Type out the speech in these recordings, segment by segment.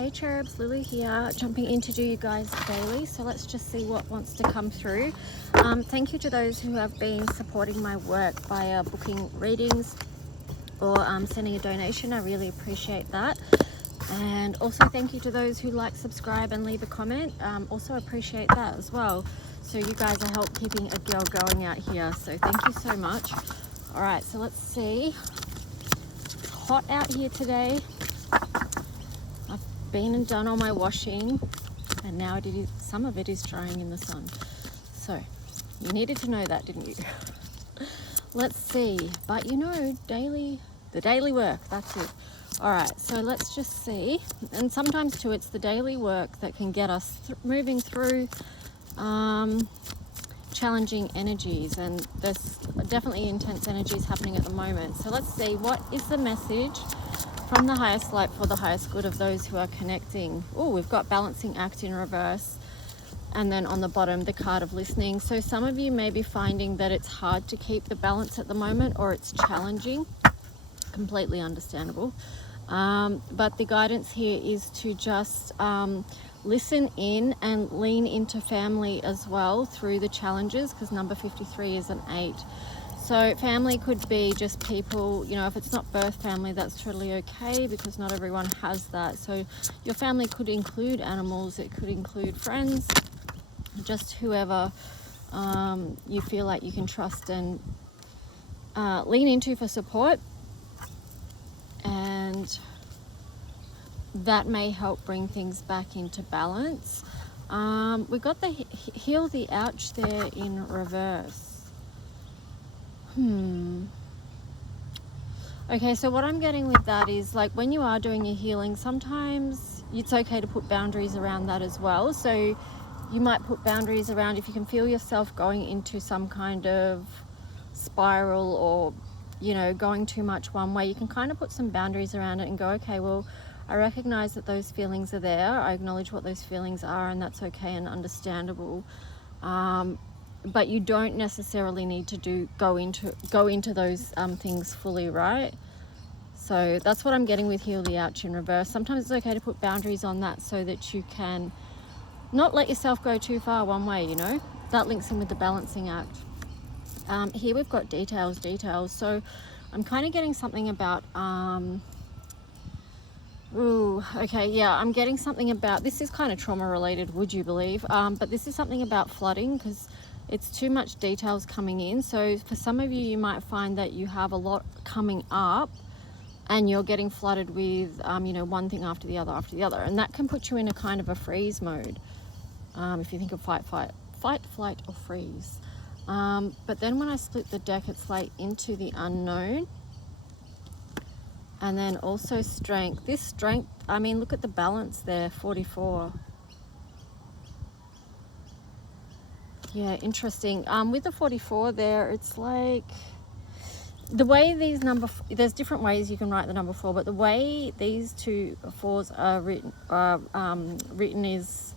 Hey cherubs, Lulu here, jumping in to do you guys daily. So let's just see what wants to come through. Thank you to those who have been supporting my work via booking readings or sending a donation. I really appreciate that. And also thank you to those who like, subscribe and leave a comment. Also appreciate that as well. So you guys are help keeping a girl going out here, so thank you so much. All right, so let's see. It's hot out here today. I've been and done all my washing, and now some of it is drying in the sun. So you needed to know that, didn't you? Let's see. But you know, the daily work, that's it. All right, so let's just see. And sometimes too, it's the daily work that can get us moving through challenging energies, and there's definitely intense energies happening at the moment. So let's see, what is the message from the highest light for the highest good of those who are connecting? Oh, we've got balancing act in reverse, and then on the bottom the card of listening. So some of you may be finding that it's hard to keep the balance at the moment, or it's challenging. Completely understandable. But the guidance here is to just listen in and lean into family as well through the challenges, because number 53 is an 8. So family could be just people, you know, if it's not birth family, that's totally okay, because not everyone has that. So your family could include animals, it could include friends, just whoever you feel like you can trust and lean into for support. And that may help bring things back into balance. We got the heal the ouch there in reverse. Okay, so what I'm getting with that is, like, when you are doing your healing, sometimes it's okay to put boundaries around that as well. So you might put boundaries around if you can feel yourself going into some kind of spiral, or, you know, going too much one way. You can kind of put some boundaries around it and go, okay, well, I recognize that those feelings are there. I acknowledge what those feelings are, and that's okay and understandable. But you don't necessarily need to go into those things fully, right? So that's what I'm getting with heal the ouch in reverse. Sometimes it's okay to put boundaries on that so that you can not let yourself go too far one way, you know. That links in with the balancing act. Here we've got details. So I'm kind of getting something about I'm getting something about, this is kind of trauma related, would you believe? But this is something about flooding, because it's too much details coming in. So for some of you, you might find that you have a lot coming up and you're getting flooded with one thing after the other, and that can put you in a kind of a freeze mode, if you think of fight, flight or freeze. But then when I split the deck, it's like into the unknown. And then also strength. This strength, I mean, look at the balance there, 44. Yeah, interesting. With the 44 there, it's like the way these there's different ways you can write the number 4, but the way these two 4s are written is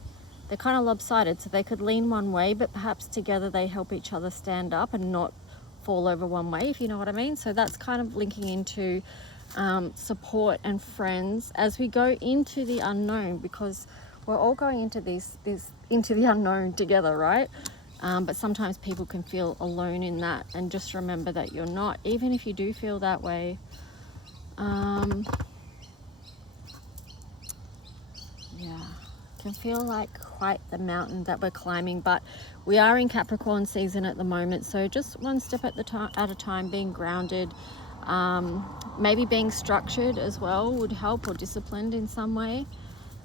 they're kind of lopsided. So they could lean one way, but perhaps together they help each other stand up and not fall over one way, if you know what I mean. So that's kind of linking into support and friends as we go into the unknown, because we're all going into into the unknown together, right? But sometimes people can feel alone in that, and just remember that you're not, even if you do feel that way. Can feel like quite the mountain that we're climbing, but we are in Capricorn season at the moment, so just one step at a time, being grounded. Maybe being structured as well would help, or disciplined in some way,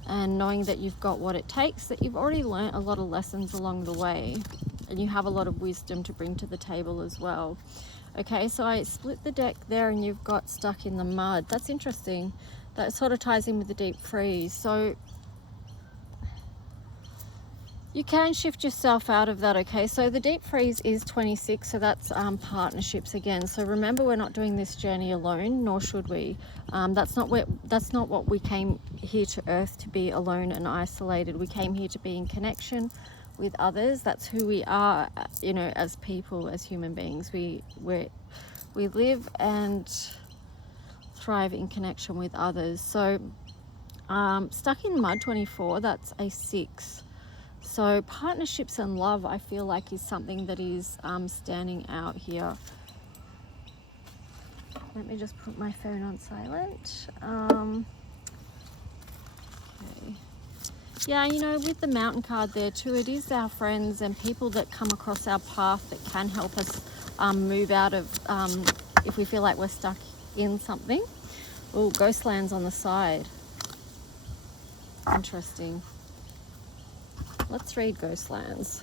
and knowing that you've got what it takes, that you've already learnt a lot of lessons along the way, and you have a lot of wisdom to bring to the table as well. Okay, so I split the deck there, and you've got stuck in the mud. That's interesting. That sort of ties in with the deep freeze. So you can shift yourself out of that, okay? So the deep freeze is 26, so that's partnerships again. So remember, we're not doing this journey alone, nor should we. That's not what we came here to Earth to be, alone and isolated. We came here to be in connection with others. That's who we are, you know, as people, as human beings. We live and thrive in connection with others. So Stuck in mud 24, that's a 6. So partnerships and love, I feel like, is something that is standing out here. Let me just put my phone on silent. Okay. Yeah, you know, with the mountain card there too, it is our friends and people that come across our path that can help us move out of, if we feel like we're stuck in something. Oh, Ghostlands on the side. Interesting. Let's read Ghostlands.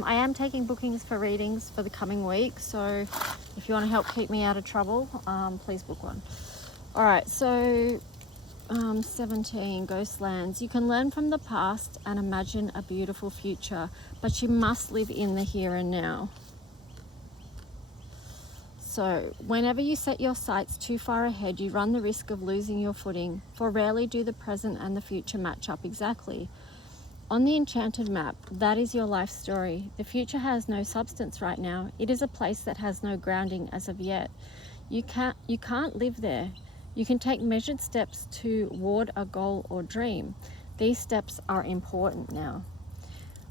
I am taking bookings for readings for the coming week, so if you want to help keep me out of trouble, please book one. All right, so 17, Ghostlands. You can learn from the past and imagine a beautiful future, but you must live in the here and now. So, whenever you set your sights too far ahead, you run the risk of losing your footing, for rarely do the present and the future match up exactly. On the enchanted map, that is your life story. The future has no substance right now. It is a place that has no grounding as of yet. You can't live there. You can take measured steps toward a goal or dream. These steps are important now.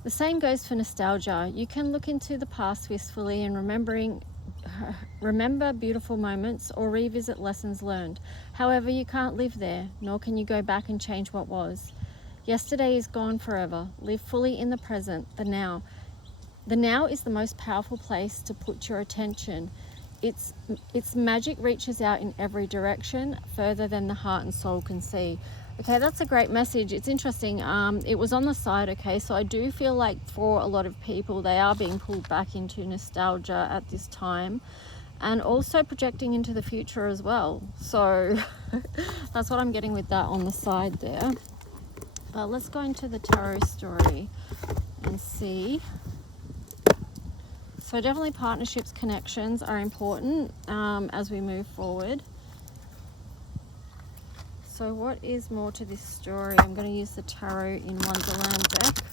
The same goes for nostalgia. You can look into the past wistfully and remember beautiful moments or revisit lessons learned. However, you can't live there, nor can you go back and change what was. Yesterday is gone forever. Live fully in the present, the now. The now is the most powerful place to put your attention. Its magic reaches out in every direction, further than the heart and soul can see. Okay, that's a great message. It's interesting. It was on the side, okay, so I do feel like for a lot of people, they are being pulled back into nostalgia at this time, and also projecting into the future as well. So that's what I'm getting with that on the side there. Let's go into the tarot story and see. So definitely partnerships, connections are important as we move forward. So what is more to this story? I'm going to use the Tarot in Wonderland deck.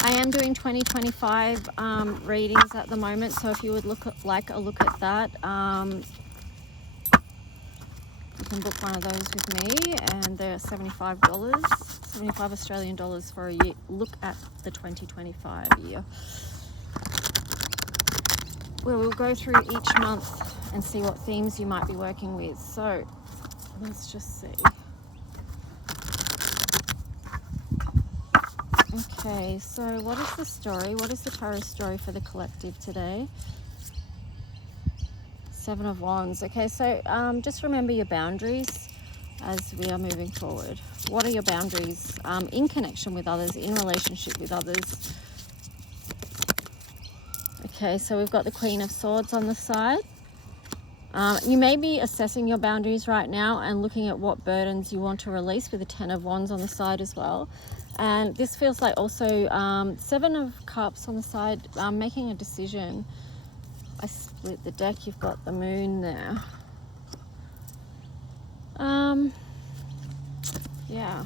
I am doing 2025 readings at the moment, so if you would like a look at that, you can book one of those with me, and they're $75, 75 Australian dollars for a year. Look at the 2025 year, where we'll go through each month and see what themes you might be working with. So let's just see. Okay, so what is the story? What is the tarot story for the collective today? 7 of Wands. Okay, so just remember your boundaries as we are moving forward. What are your boundaries in connection with others, in relationship with others? Okay, so we've got the Queen of Swords on the side. You may be assessing your boundaries right now and looking at what burdens you want to release, with the 10 of Wands on the side as well. And this feels like also 7 of Cups on the side, making a decision. I split the deck, you've got the Moon there. Yeah.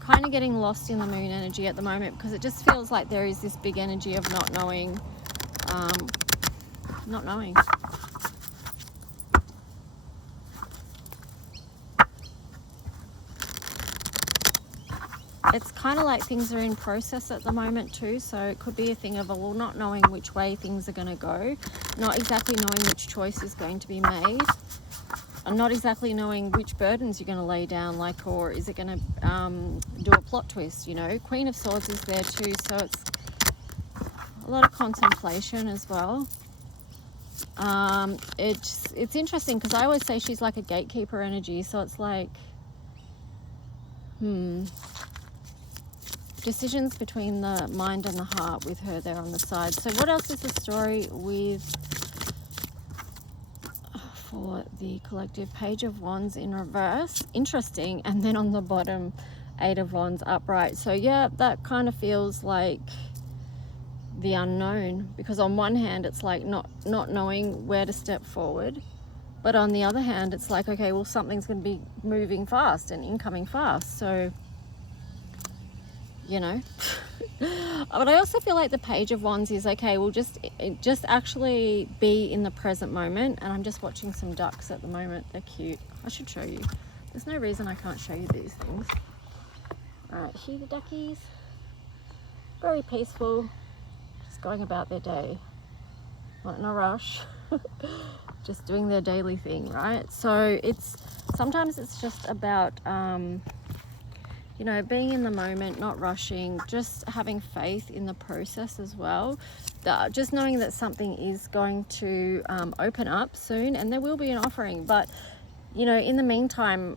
Kind of getting lost in the Moon energy at the moment, because it just feels like there is this big energy of not knowing. It's kind of like things are in process at the moment too, so it could be a thing of, well, not knowing which way things are going to go, not exactly knowing which choice is going to be made, and not exactly knowing which burdens you're going to lay down, like, or is it going to do a plot twist, you know. Queen of Swords is there too, so it's a lot of contemplation as well. It's interesting because I always say she's like a gatekeeper energy, so it's like decisions between the mind and the heart with her there on the side. So what else is the story with for the collective. Page of Wands in reverse, interesting, and then on the bottom, 8 of Wands upright. So yeah, that kind of feels like the unknown, because on one hand it's like not knowing where to step forward, but on the other hand it's like, okay, well, something's going to be moving fast and incoming fast, so you know. But I also feel like the Page of Wands is, okay, well, just actually be in the present moment. And I'm just watching some ducks at the moment. They're cute. I should show you. There's no reason I can't show you these things. All right, here the duckies. Very peaceful, just going about their day, not in a rush. Just doing their daily thing, right? So sometimes it's just about you know, being in the moment, not rushing, just having faith in the process as well. Just knowing that something is going to open up soon, and there will be an offering. But, you know, in the meantime,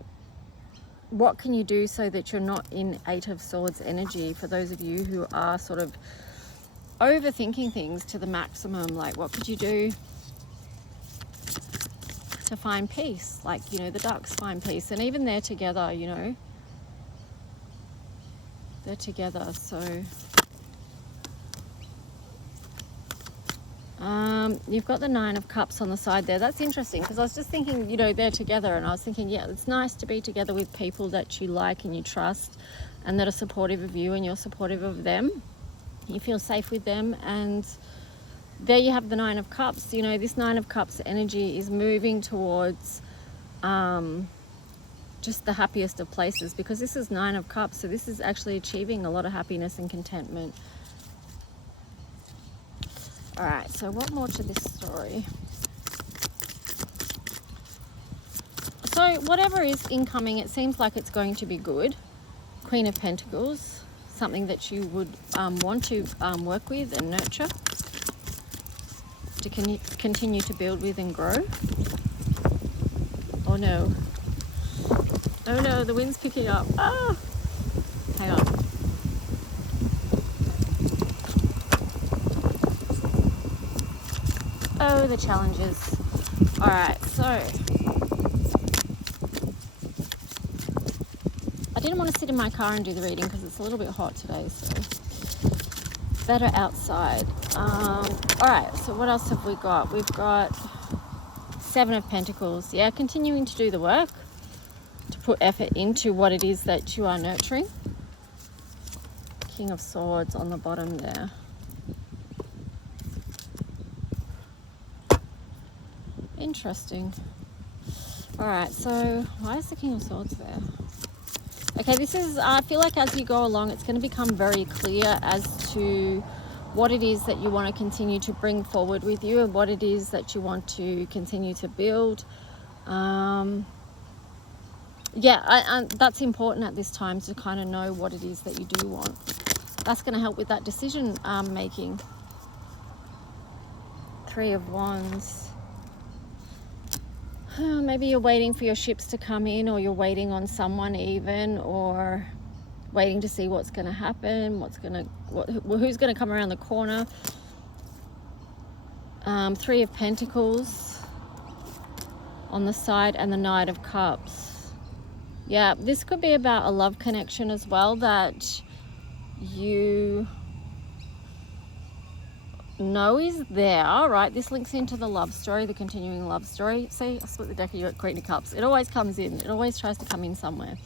what can you do so that you're not in 8 of Swords energy? For those of you who are sort of overthinking things to the maximum, like what could you do to find peace? Like, you know, the ducks find peace, and even they're together, you know. They're together, so you've got the 9 of Cups on the side there. That's interesting, because I was just thinking, you know, they're together, and I was thinking, yeah, it's nice to be together with people that you like and you trust and that are supportive of you and you're supportive of them. You feel safe with them, and there you have the 9 of Cups. You know, this 9 of Cups energy is moving towards just the happiest of places, because this is 9 of Cups, so this is actually achieving a lot of happiness and contentment. All right, so what more to this story? So whatever is incoming, it seems like it's going to be good. Queen of Pentacles, something that you would want to work with and nurture, to continue to build with and grow. Oh no. Oh no, the wind's picking up. Ah! Hang on. Oh, the challenges. Alright, so I didn't want to sit in my car and do the reading because it's a little bit hot today, so better outside. Alright, so what else have we got? We've got 7 of Pentacles. Yeah, continuing to do the work, to put effort into what it is that you are nurturing. King of Swords on the bottom there. Interesting. All right, so why is the King of Swords there? Okay, this is, I feel like as you go along, it's going to become very clear as to what it is that you want to continue to bring forward with you, and what it is that you want to continue to build. Yeah, that's important at this time, to kind of know what it is that you do want. That's going to help with that decision making. 3 of Wands. Maybe you're waiting for your ships to come in, or you're waiting on someone even, or waiting to see what's going to happen, who's going to come around the corner. 3 of Pentacles on the side, and the Knight of Cups. Yeah, this could be about a love connection as well, that you know is there, right? This links into the love story, the continuing love story. See, I split the deck, you got Queen of Cups. It always comes in. It always tries to come in somewhere.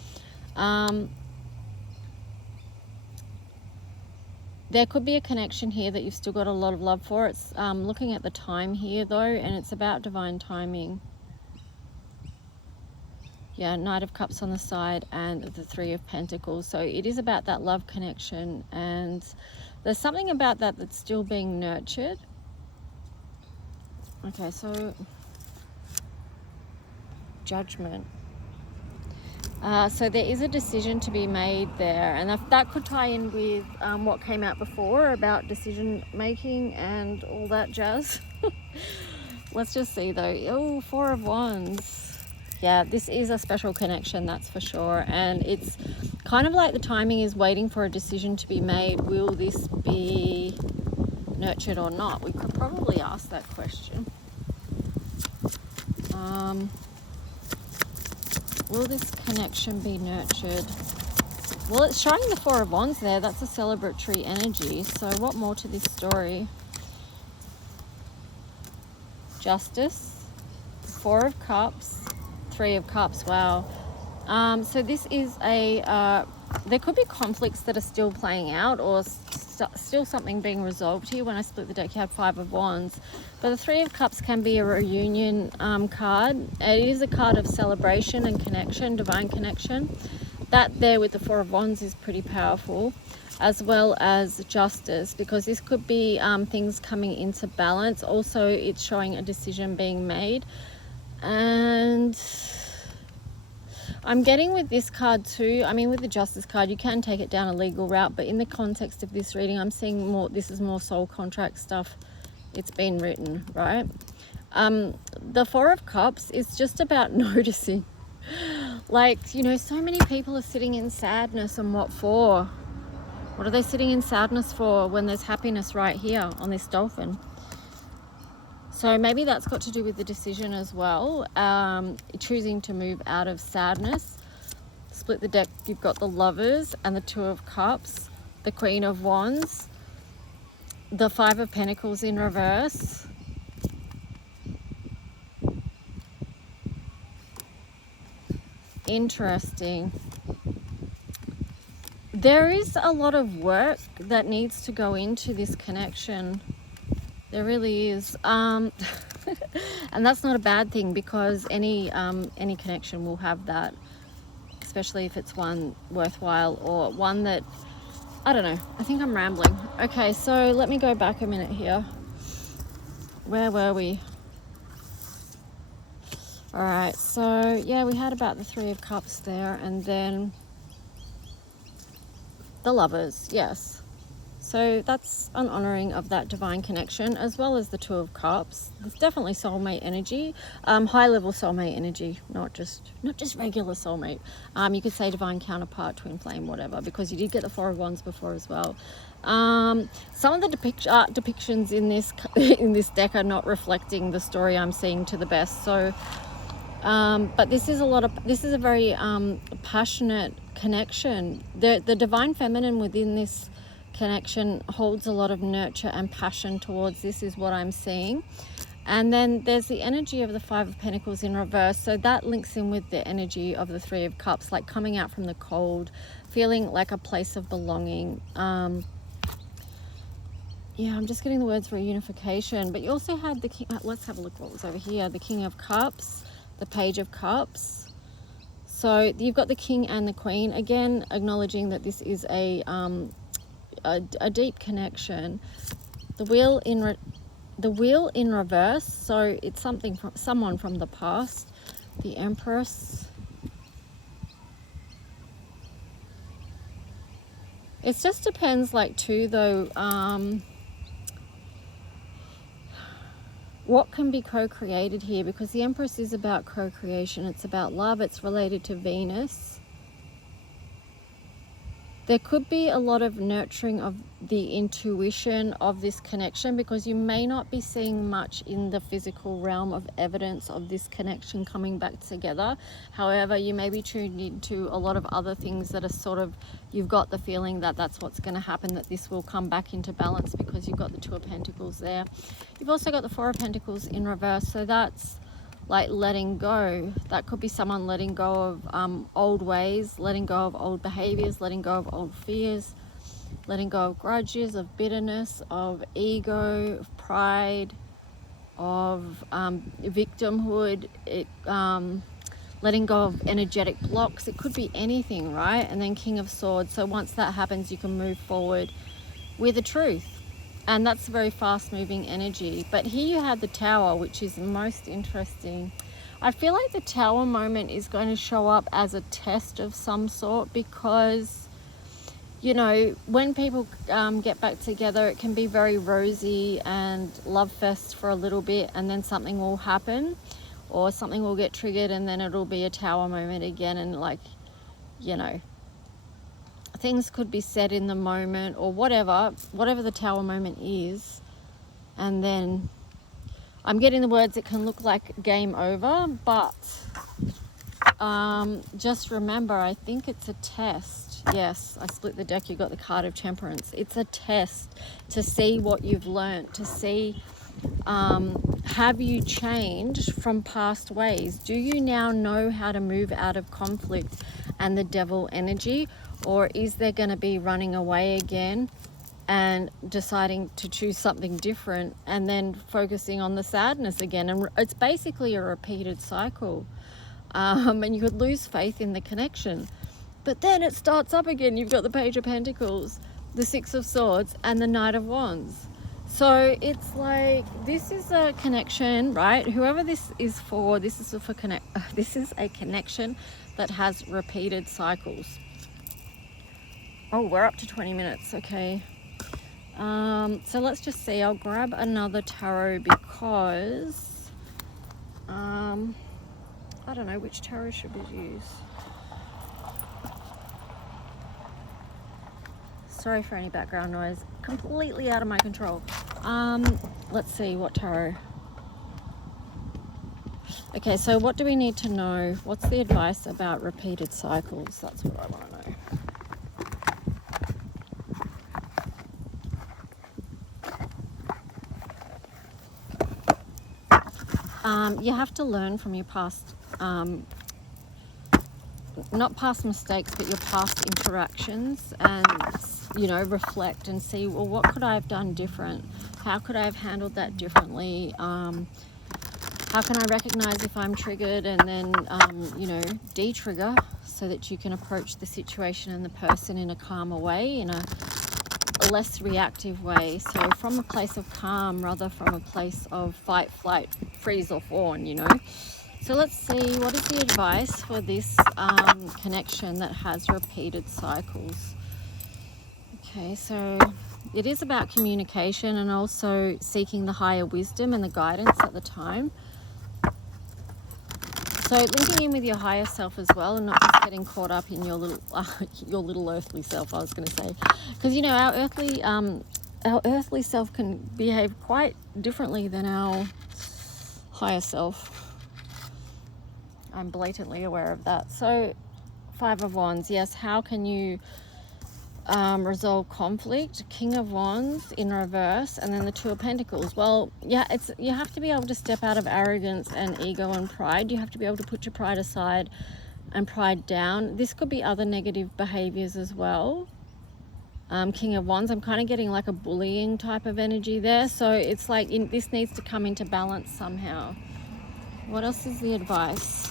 There could be a connection here that you've still got a lot of love for. It's looking at the time here, though, and it's about divine timing. Yeah, Knight of Cups on the side, and the 3 of Pentacles. So it is about that love connection, and there's something about that that's still being nurtured. Okay, so Judgment. So there is a decision to be made there, and that could tie in with what came out before about decision making and all that jazz. Let's just see though. Oh, 4 of Wands. Yeah, this is a special connection, that's for sure. And it's kind of like the timing is waiting for a decision to be made. Will this be nurtured or not? We could probably ask that question. Will this connection be nurtured? Well, it's showing the Four of Wands there. That's a celebratory energy. So what more to this story? Justice, Four of Cups, Three of Cups. Wow. So this is a, there could be conflicts that are still playing out, or still something being resolved here. When I split the deck, you had Five of Wands. But the Three of Cups can be a reunion card. It is a card of celebration and connection, divine connection. That there with the Four of Wands is pretty powerful, as well as Justice, because this could be things coming into balance. Also, it's showing a decision being made. And I'm getting with this card too, I mean with the Justice card, you can take it down a legal route, but in the context of this reading, I'm seeing more, this is more soul contract stuff. It's been written, right? The Four of Cups is just about noticing. Like, you know, so many people are sitting in sadness, and what for? What are they sitting in sadness for when there's happiness right here on this dolphin? So maybe that's got to do with the decision as well, choosing to move out of sadness. Split the deck, you've got the Lovers and the Two of Cups, the Queen of Wands, the Five of Pentacles in reverse. Interesting. There is a lot of work that needs to go into this connection. There really is, and that's not a bad thing, because any connection will have that, especially if it's one worthwhile or one that, I don't know, I think I'm rambling. Okay, so let me go back a minute here. Where were we? All right, so yeah, we had about the Three of Cups there, and then the Lovers, yes. So that's an honoring of that divine connection, as well as the Two of Cups. There's definitely soulmate energy, high level soulmate energy, not just regular soulmate. You could say divine counterpart, twin flame, whatever, because you did get the Four of Wands before as well. Some of the depictions in this deck are not reflecting the story I'm seeing to the best. So, but this is a very passionate connection. The divine feminine within this connection holds a lot of nurture and passion towards this, is what I'm seeing. And then there's the energy of the Five of Pentacles in reverse, so that links in with the energy of the Three of Cups, like coming out from the cold, feeling like a place of belonging. Yeah, I'm just getting the words for reunification. But you also had the King, let's have a look what was over here, the King of Cups, the Page of Cups. So you've got the King and the Queen, again acknowledging that this is a deep connection. The Wheel in reverse, so it's something from someone from the past. The Empress. It just depends, like, too, though, what can be co-created here, because the Empress is about co-creation. It's about love. It's related to Venus. There could be a lot of nurturing of the intuition of this connection, because you may not be seeing much in the physical realm of evidence of this connection coming back together. However, you may be tuned into a lot of other things that are sort of, you've got the feeling that that's what's going to happen, that this will come back into balance, because you've got the Two of Pentacles there. You've also got the Four of Pentacles in reverse, so that's like letting go. That could be someone letting go of old ways, letting go of old behaviors, letting go of old fears, letting go of grudges, of bitterness, of ego, of pride, of victimhood, letting go of energetic blocks. It could be anything, right? And then King of Swords. So once that happens, you can move forward with the truth. And that's very fast moving energy. But here you have the Tower, which is most interesting. I feel like the Tower moment is going to show up as a test of some sort, because, you know, when people get back together, it can be very rosy and love fest for a little bit, and then something will happen, or something will get triggered, and then it'll be a Tower moment again. And, like, you know, things could be said in the moment, or whatever the Tower moment is. And then I'm getting the words, it can look like game over, but just remember, I think it's a test. Yes, I split the deck, you got the card of Temperance. It's a test to see what you've learned, to see, have you changed from past ways? Do you now know how to move out of conflict and the devil energy? Or is there going to be running away again and deciding to choose something different and then focusing on the sadness again? And it's basically a repeated cycle. And you could lose faith in the connection. But then it starts up again. You've got the Page of Pentacles, the Six of Swords, and the Knight of Wands. So it's like, this is a connection, right? Whoever this is for, this is a connection that has repeated cycles. Oh, we're up to 20 minutes. Okay. So let's just see. I'll grab another tarot because I don't know which tarot should we use. Sorry for any background noise. Completely out of my control. Let's see what tarot. Okay, so what do we need to know? What's the advice about repeated cycles? That's what I want to know. You have to learn from your past, not past mistakes, but your past interactions, and, you know, reflect and see, well, what could I have done different? How could I have handled that differently? How can I recognize if I'm triggered and then, you know, de-trigger so that you can approach the situation and the person in a calmer way, in a less reactive way. So from a place of calm rather from a place of fight, flight, freeze or fawn, you know. So let's see, what is the advice for this connection that has repeated cycles? Okay, so it is about communication and also seeking the higher wisdom and the guidance at the time. So linking in with your higher self as well, and not just getting caught up in your little earthly self, I was going to say. Because, you know, our earthly self can behave quite differently than our higher self. I'm blatantly aware of that. So, Five of Wands, yes, how can you resolve conflict? King of Wands in reverse, and then the Two of Pentacles. Well, yeah, you have to be able to step out of arrogance and ego and pride. You have to be able to put your pride aside and pride down. This could be other negative behaviors as well. King of Wands, I'm kind of getting like a bullying type of energy there. So it's like this needs to come into balance somehow. What else is the advice?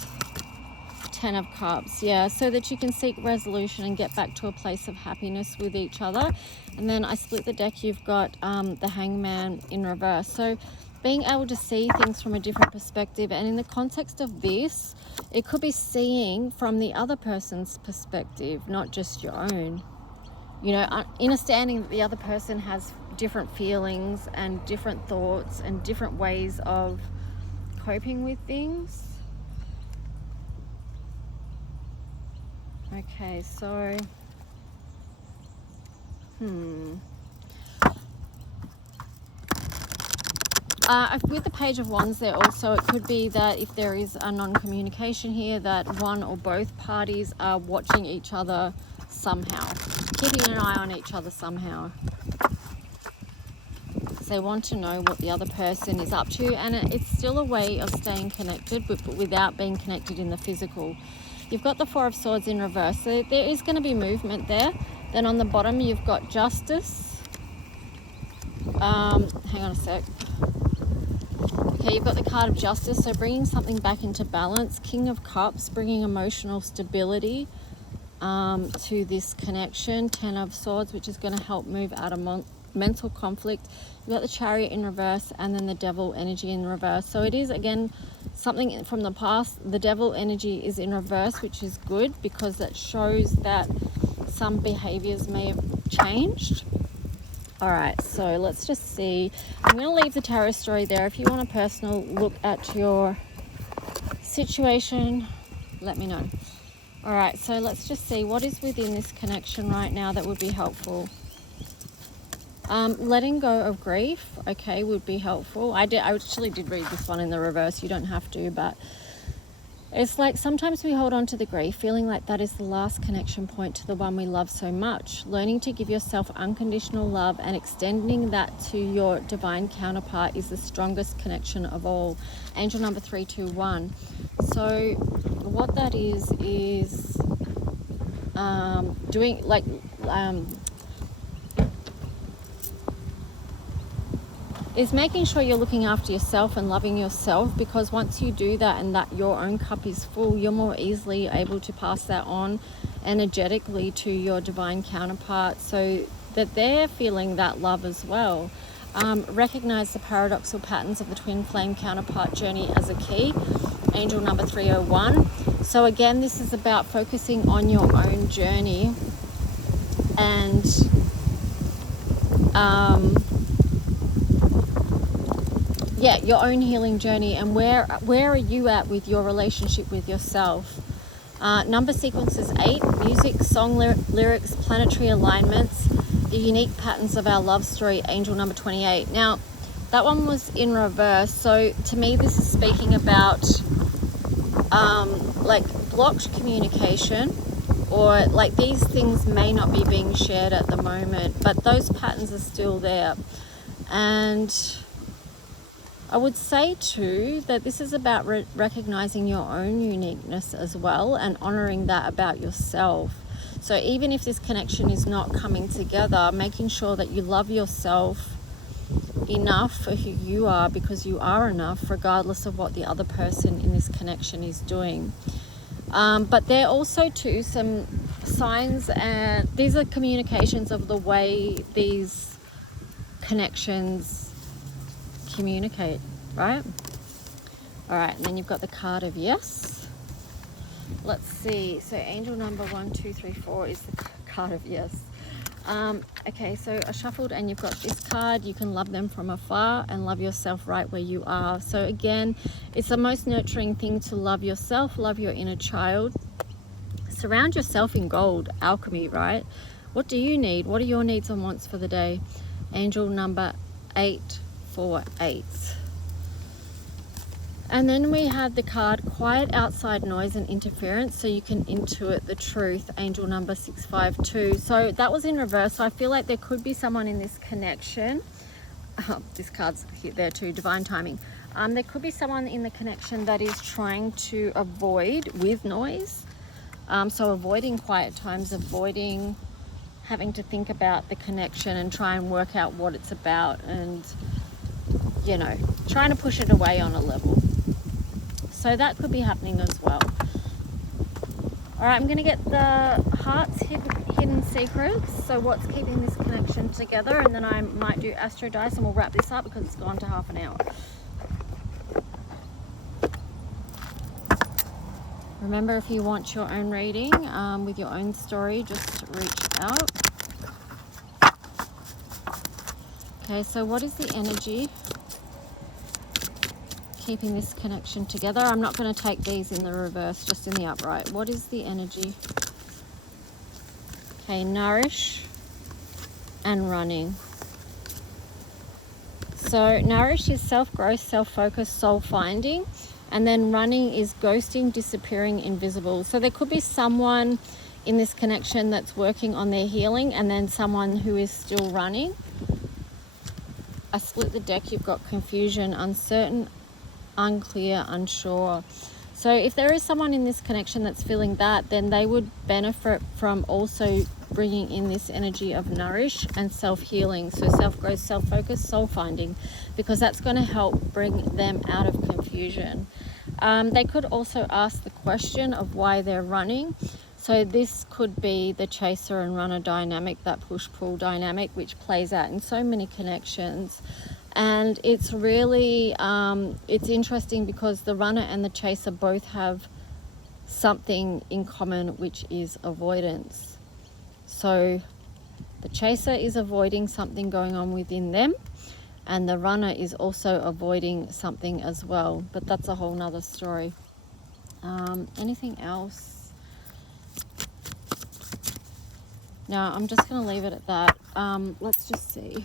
Ten of Cups, yeah, so that you can seek resolution and get back to a place of happiness with each other. And then I split the deck, you've got the Hangman in reverse. So being able to see things from a different perspective, and in the context of this, it could be seeing from the other person's perspective, not just your own. You know, understanding that the other person has different feelings and different thoughts and different ways of coping with things. Okay, so, with the Page of Wands there also, it could be that if there is a non-communication here, that one or both parties are watching each other somehow, keeping an eye on each other somehow. They want to know what the other person is up to, and it's still a way of staying connected, but without being connected in the physical. You've got the Four of Swords in reverse, so there is going to be movement there. Then on the bottom you've got Justice. Hang on a sec. Okay, you've got the card of Justice, so bringing something back into balance. King of Cups, bringing emotional stability to this connection. Ten of Swords, which is going to help move out of mental conflict. You've got the Chariot in reverse, and then the Devil energy in reverse. So it is, again, something from the past. The Devil energy is in reverse, which is good because that shows that some behaviors may have changed. All right, so let's just see. I'm going to leave the tarot story there. If you want a personal look at your situation, let me know. All right, so let's just see what is within this connection right now that would be helpful. Letting go of grief, okay, would be helpful. I actually did read this one in the reverse. You don't have to, but it's like sometimes we hold on to the grief, feeling like that is the last connection point to the one we love so much. Learning to give yourself unconditional love and extending that to your divine counterpart is the strongest connection of all. Angel number 321. So what that is doing like is making sure you're looking after yourself and loving yourself, because once you do that and that your own cup is full, you're more easily able to pass that on energetically to your divine counterpart so that they're feeling that love as well. Recognize the paradoxical patterns of the twin flame counterpart journey as a key. Angel number 301. So again, this is about focusing on your own journey and your own healing journey, and where are you at with your relationship with yourself. Number sequences 8, music, song lyrics, planetary alignments, the unique patterns of our love story. Angel number 28. Now that one was in reverse, so to me this is speaking about like blocked communication, or like these things may not be being shared at the moment, but those patterns are still there. And I would say too that this is about recognizing your own uniqueness as well and honoring that about yourself. So even if this connection is not coming together, making sure that you love yourself enough for who you are, because you are enough regardless of what the other person in this connection is doing. But there are also too some signs, and these are communications of the way these connections communicate, right? All right, and then you've got the card of yes. Let's see. So angel number 1, 2, 3, 4 is the card of yes. Okay, so I shuffled and you've got this card. You can love them from afar and love yourself right where you are. So again, it's the most nurturing thing to love yourself, love your inner child. Surround yourself in gold, alchemy, right? What do you need? What are your needs and wants for the day? Angel number 848. And then we have the card quiet outside noise and interference so you can intuit the truth. Angel number 652. So that was in reverse. So I feel like there could be someone in this connection. This card's there too, divine timing. There could be someone in the connection that is trying to avoid with noise. So avoiding quiet times, avoiding having to think about the connection and try and work out what it's about, and you know, trying to push it away on a level. So that could be happening as well. All right, I'm going to get the heart's hidden secrets. So what's keeping this connection together? And then I might do Astro Dice and we'll wrap this up because it's gone to half an hour. Remember, if you want your own reading with your own story, just reach out. Okay, so what is the energy keeping this connection together? I'm not going to take these in the reverse, just in the upright. What is the energy? Okay, nourish and running. So nourish is self-growth, self-focus, soul-finding. And then running is ghosting, disappearing, invisible. So there could be someone in this connection that's working on their healing, and then someone who is still running. I split the deck. You've got confusion, uncertain, unclear, unsure. So if there is someone in this connection that's feeling that, then they would benefit from also bringing in this energy of nourish and self-healing. So self-growth, self-focus, soul-finding, because that's going to help bring them out of confusion. They could also ask the question of why they're running. So this could be the chaser and runner dynamic, that push-pull dynamic, which plays out in so many connections. And it's really, it's interesting because the runner and the chaser both have something in common, which is avoidance. So the chaser is avoiding something going on within them, and the runner is also avoiding something as well, but that's a whole nother story. Anything else? No, I'm just going to leave it at that. Let's just see.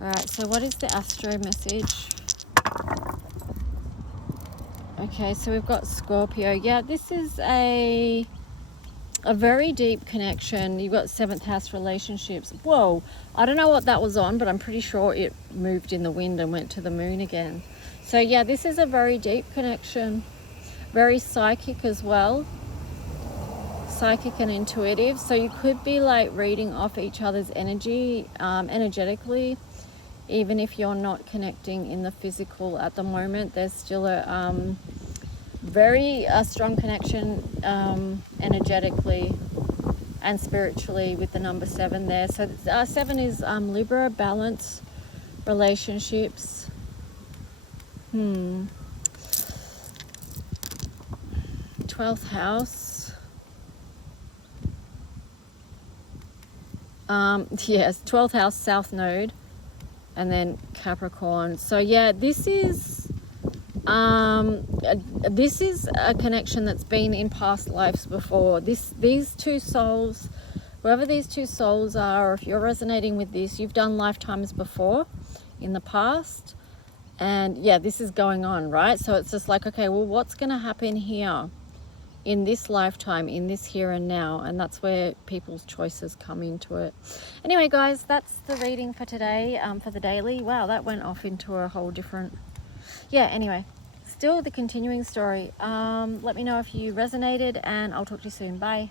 All right, so what is the astro message? Okay, so we've got Scorpio. Yeah, this is a very deep connection. You've got 7th house relationships. Whoa, I don't know what that was on, but I'm pretty sure it moved in the wind and went to the moon again. So yeah, this is a very deep connection. Very psychic as well. Psychic and intuitive. So you could be like reading off each other's energy energetically. Even if you're not connecting in the physical at the moment, there's still a very strong connection energetically and spiritually with the number 7 there. So 7 is Libra, balance, relationships. 12th house. Yes, 12th house, South Node. And then Capricorn. So yeah, this is a connection that's been in past lives before. These two souls, whoever these two souls are, or if you're resonating with this, you've done lifetimes before in the past. And yeah, this is going on, right? So it's just like, okay, well, what's going to happen here in this lifetime, in this here and now? And that's where people's choices come into it. Anyway, guys, that's the reading for today, for the daily. Wow, that went off into a whole different... Yeah, anyway, still the continuing story. Let me know if you resonated, and I'll talk to you soon. Bye.